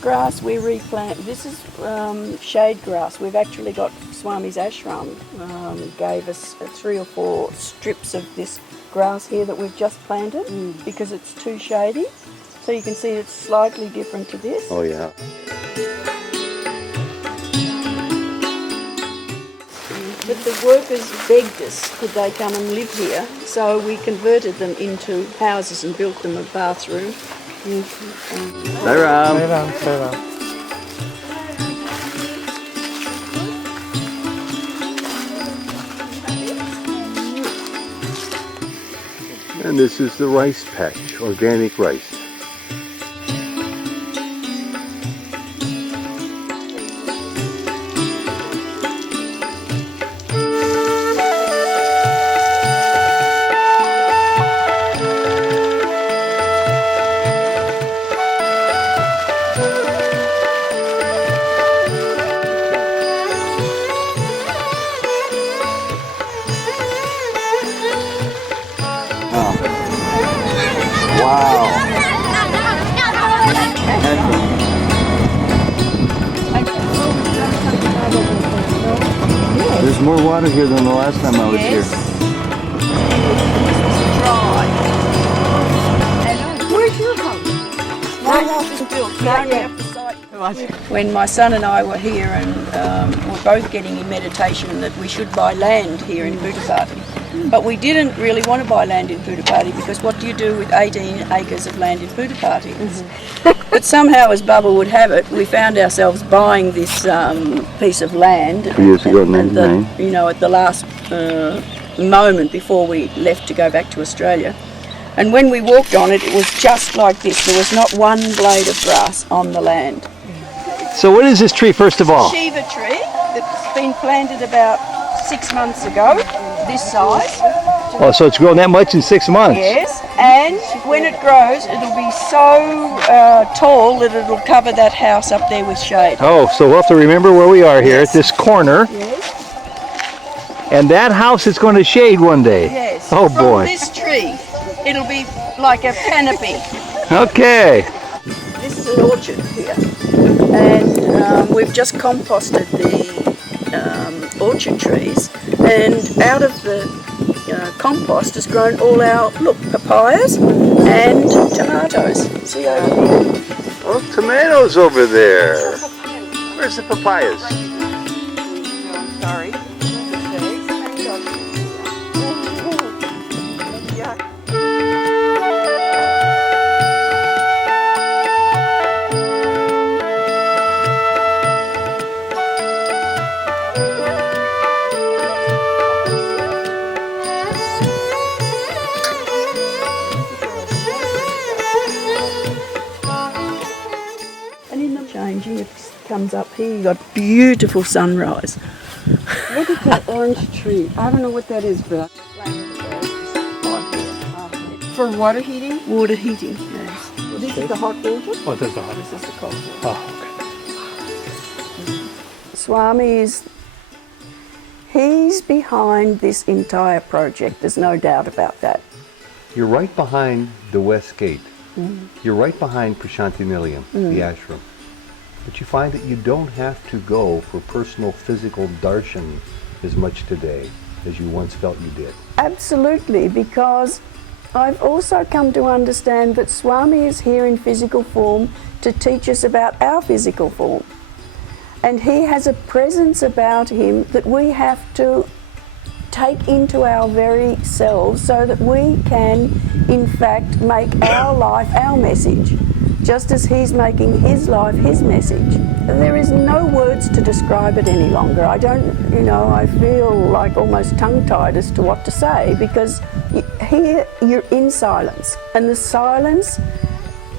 grass we replant. This is shade grass. We've actually got Swami's ashram gave us 3 or 4 strips of this grass here that we've just planted because it's too shady. So you can see it's slightly different to this. Oh yeah. But the workers begged us, could they come and live here? So we converted them into houses and built them a bathroom. Sai Ram. Sai Ram, Sai Ram. And this is the rice patch, organic rice. Wow. There's more water here than the last time I was here. Where's your home? My house is built right off the site. When my son and I were here and we're both getting in meditation that we should buy land here in Puttaparthi. But we didn't really want to buy land in Puttaparthi because what do you do with 18 acres of land in Puttaparthi? But somehow, as Baba would have it, we found ourselves buying this piece of land. 2 years ago, 99. You know, at the last moment before we left to go back to Australia. And when we walked on it, it was just like this. There was not one blade of grass on the land. So what is this tree, first of all? Shiva tree that's been planted about 6 months ago, this size. Oh, so it's grown that much in 6 months? Yes, and when it grows, it'll be so tall that it'll cover that house up there with shade. Oh, so we'll have to remember where we are here Yes. at this corner. Yes, And that house is going to shade one day. yes. Oh, From boy. this tree, it'll be like a canopy. Okay. This is an orchard here, and we've just composted the orchard trees, and out of the compost has grown all our, look, papayas and tomatoes. See over here? Oh, tomatoes over there. Where's the papayas? Sorry. Changing, it comes up here, you got beautiful sunrise. Look at that orange tree. I don't know what that is, but for water heating? Water heating, yes. This is the hot water? Oh, there's the hot. This is the cold water. Oh, okay. Swami he's behind this entire project, there's no doubt about that. You're right behind the West Gate. You're right behind Prasanthi Nilayam, the ashram. But you find that you don't have to go for personal physical darshan as much today as you once felt you did. Absolutely, because I've also come to understand that Swami is here in physical form to teach us about our physical form. And he has a presence about him that we have to take into our very selves so that we can, in fact, make our life our message, just as he's making his life his message. There is no words to describe it any longer. I don't, I feel like almost tongue-tied as to what to say, because here you're in silence, and the silence,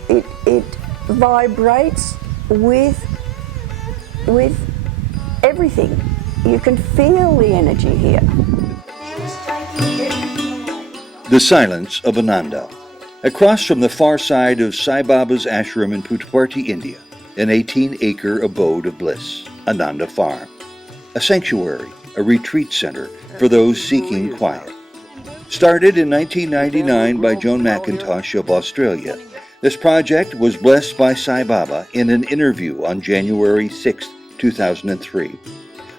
it vibrates with everything. You can feel the energy here. The silence of Ananda. Across from the far side of Sai Baba's ashram in Puttaparthi, India, an 18-acre abode of bliss, Ananda Farm. A sanctuary, a retreat center for those seeking quiet. Started in 1999 by Joan McIntosh of Australia, This project was blessed by Sai Baba in an interview on January 6, 2003.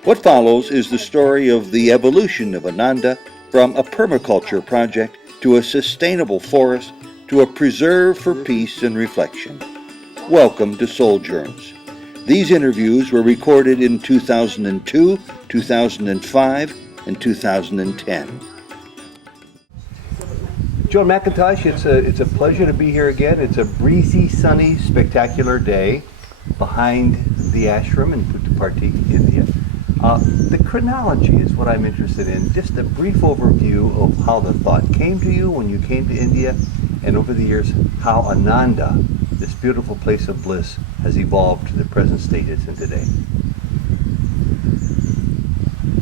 What follows is the story of the evolution of Ananda from a permaculture project to a sustainable forest to a preserve for peace and reflection. Welcome to Souljourns. These interviews were recorded in 2002, 2005, and 2010. Joan McIntosh, it's a pleasure to be here again. It's a breezy, sunny, spectacular day behind the ashram in Puttaparthi, India. The chronology is what I'm interested in. Just a brief overview of how the thought came to you when you came to India, and over the years, how Ananda, this beautiful place of bliss, has evolved to the present state it's in today.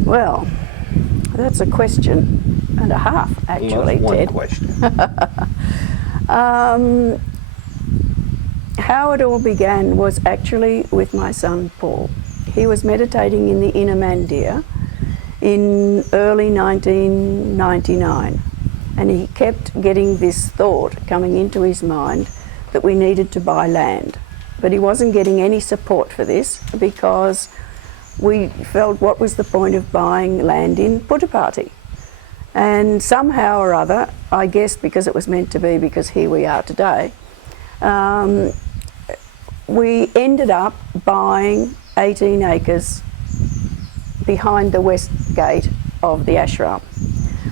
Well, that's a question and a half, actually, Well, Ted. one question. How it all began was actually with my son Paul. He was meditating in the inner Mandir in early 1999, and he kept getting this thought coming into his mind that we needed to buy land. But he wasn't getting any support for this because we felt, what was the point of buying land in Puttaparthi? And somehow or other, I guess because it was meant to be, because here we are today, we ended up buying 18 acres behind the west gate of the ashram.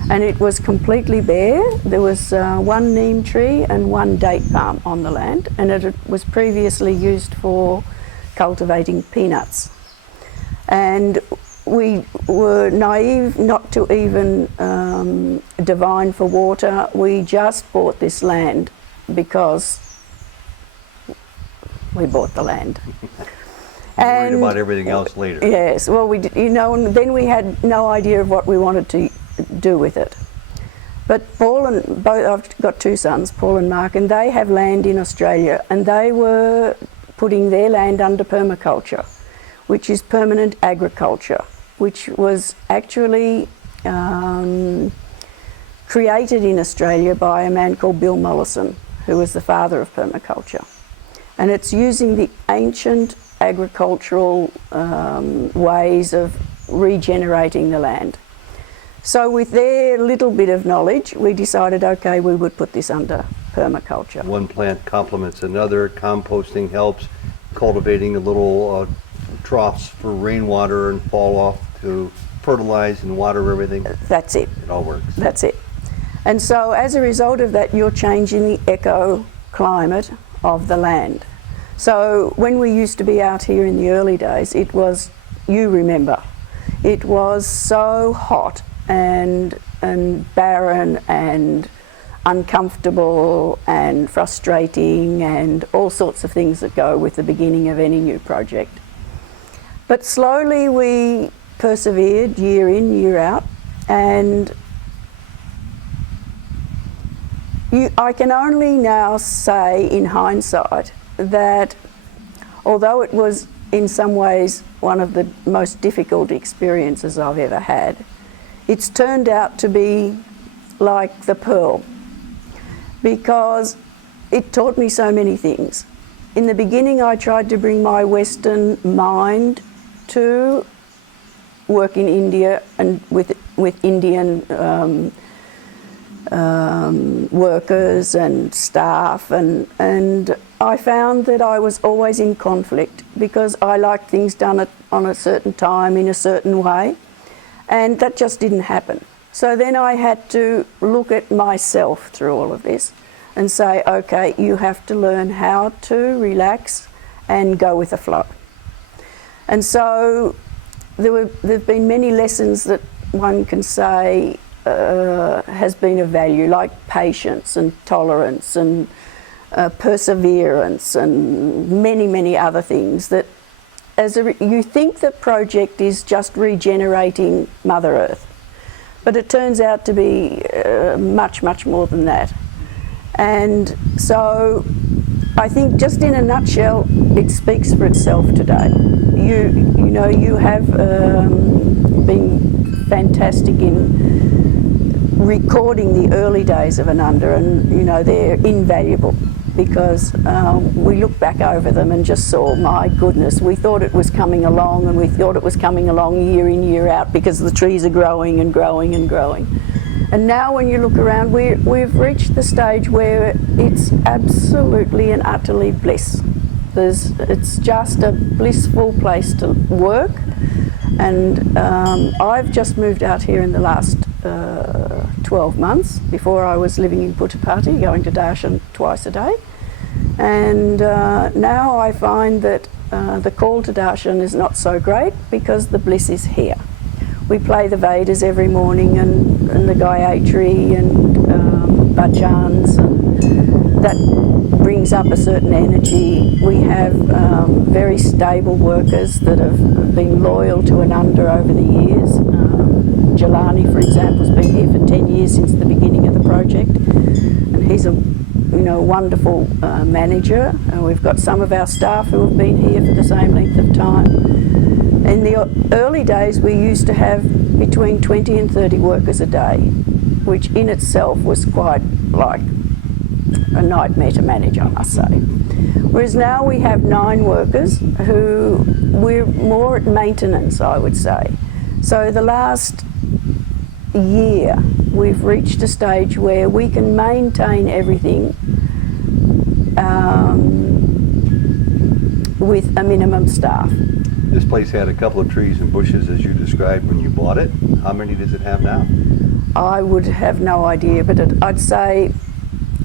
And it was completely bare. There was one neem tree and one date palm on the land, and it was previously used for cultivating peanuts. And we were naive not to even divine for water. We just bought this land because we bought the land. Worried about everything else later. Yes, well, and then we had no idea of what we wanted to do with it. But I've got two sons, Paul and Mark, and they have land in Australia, and they were putting their land under permaculture, which is permanent agriculture, which was actually created in Australia by a man called Bill Mollison, who was the father of permaculture. And it's using the ancient agricultural ways of regenerating the land. So with their little bit of knowledge, we decided, okay, we would put this under permaculture. One plant complements another. Composting helps. Cultivating a little troughs for rainwater and fall off to fertilize and water everything. That's it. It all works. That's it. And so as a result of that, you're changing the eco-climate of the land. So when we used to be out here in the early days, it was, you remember, it was so hot and barren and uncomfortable and frustrating and all sorts of things that go with the beginning of any new project. But slowly we persevered year in, year out, and I can only now say in hindsight that although it was in some ways one of the most difficult experiences I've ever had, it's turned out to be like the pearl, because it taught me so many things. In the beginning, I tried to bring my Western mind to work in India and with Indian workers and staff, and I found that I was always in conflict because I liked things done on a certain time in a certain way, and that just didn't happen. So then I had to look at myself through all of this and say, okay, you have to learn how to relax and go with the flow. And so there've been many lessons that one can say has been of value, like patience and tolerance and perseverance and many, many other things that you think the project is just regenerating Mother Earth, but it turns out to be much, much more than that. And so I think just in a nutshell, it speaks for itself today. You have been fantastic in recording the early days of Ananda, and they're invaluable. because we looked back over them and just saw, my goodness, we thought it was coming along, and we thought it was coming along year in, year out, because the trees are growing and growing and growing. And now when you look around, we've reached the stage where it's absolutely and utterly bliss. It's just a blissful place to work. And I've just moved out here in the last 12 months. Before, I was living in Puttaparthi, going to darshan twice a day. And now I find that the call to darshan is not so great, because the bliss is here. We play the Vedas every morning, and the Gayatri and bhajans, and that brings up a certain energy. We have very stable workers that have been loyal to Ananda over the years. Jelani, for example, has been here for 10 years since the beginning of the project, and he's a wonderful manager. We've got some of our staff who have been here for the same length of time. In the early days, we used to have between 20 and 30 workers a day, which in itself was quite like a nightmare to manage, I must say. Whereas now we have 9 workers who we're more at maintenance, I would say. So the last year, we've reached a stage where we can maintain everything with a minimum staff. This place had a couple of trees and bushes, as you described when you bought it. How many does it have now? I would have no idea, but I'd say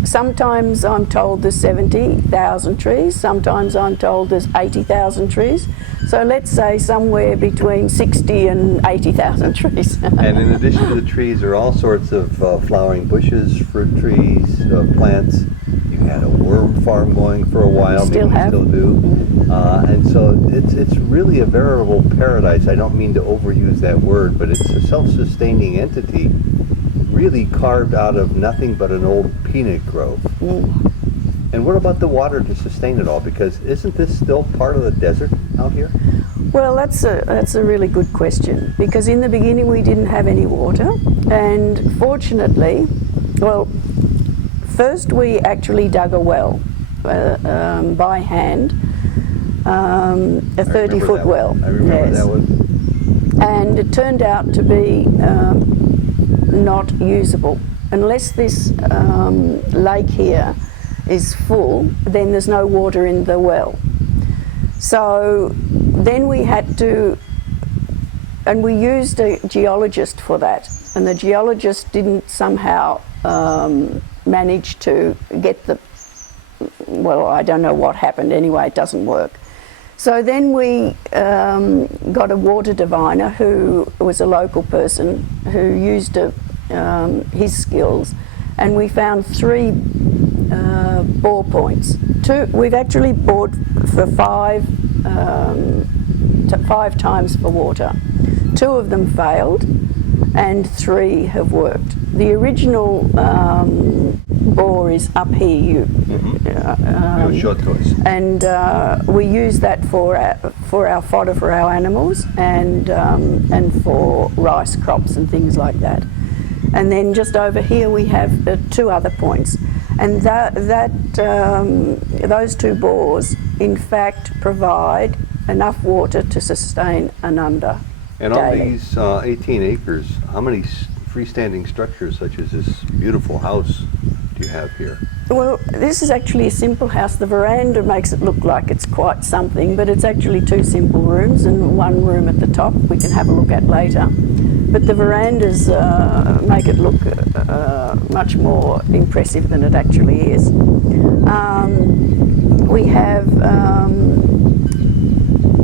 sometimes I'm told there's 70,000 trees, sometimes I'm told there's 80,000 trees. So let's say somewhere between 60 and 80,000 trees. And in addition to the trees, there are all sorts of flowering bushes, fruit trees, plants. You had a worm farm going for a while, Still maybe you have. still do. And so it's really a veritable paradise. I don't mean to overuse that word, but it's a self-sustaining entity, really carved out of nothing but an old peanut grove. And what about the water to sustain it all? Because isn't this still part of the desert out here? Well, that's a really good question, because in the beginning we didn't have any water, and fortunately, well, first we actually dug a well by hand, a 30-foot well. I remember yes. that one. And it turned out to be not usable. Unless this lake here is full, then there's no water in the well. So then we had to, and we used a geologist for that, and the geologist didn't somehow manage to get the, well, I don't know what happened, anyway, it doesn't work. So then we got a water diviner who was a local person who used his skills, and we found 3 bore points. We've actually bored for 5 times for water. 2 of them failed, and 3 have worked. The original bore is up here. Show it to us. And we use that for our fodder for our animals, and for rice crops and things like that. And then just over here we have 2 other points, and those 2 bores in fact provide enough water to sustain Ananda. And on these 18 acres, how many freestanding structures such as this beautiful house do you have here? Well, this is actually a simple house. The veranda makes it look like it's quite something, but it's actually 2 simple rooms and 1 room at the top we can have a look at later. But the verandas make it look much more impressive than it actually is. We have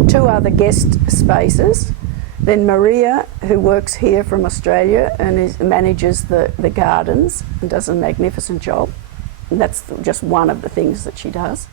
2 other guest spaces. Then Maria, who works here from Australia and manages the gardens and does a magnificent job. And that's just one of the things that she does.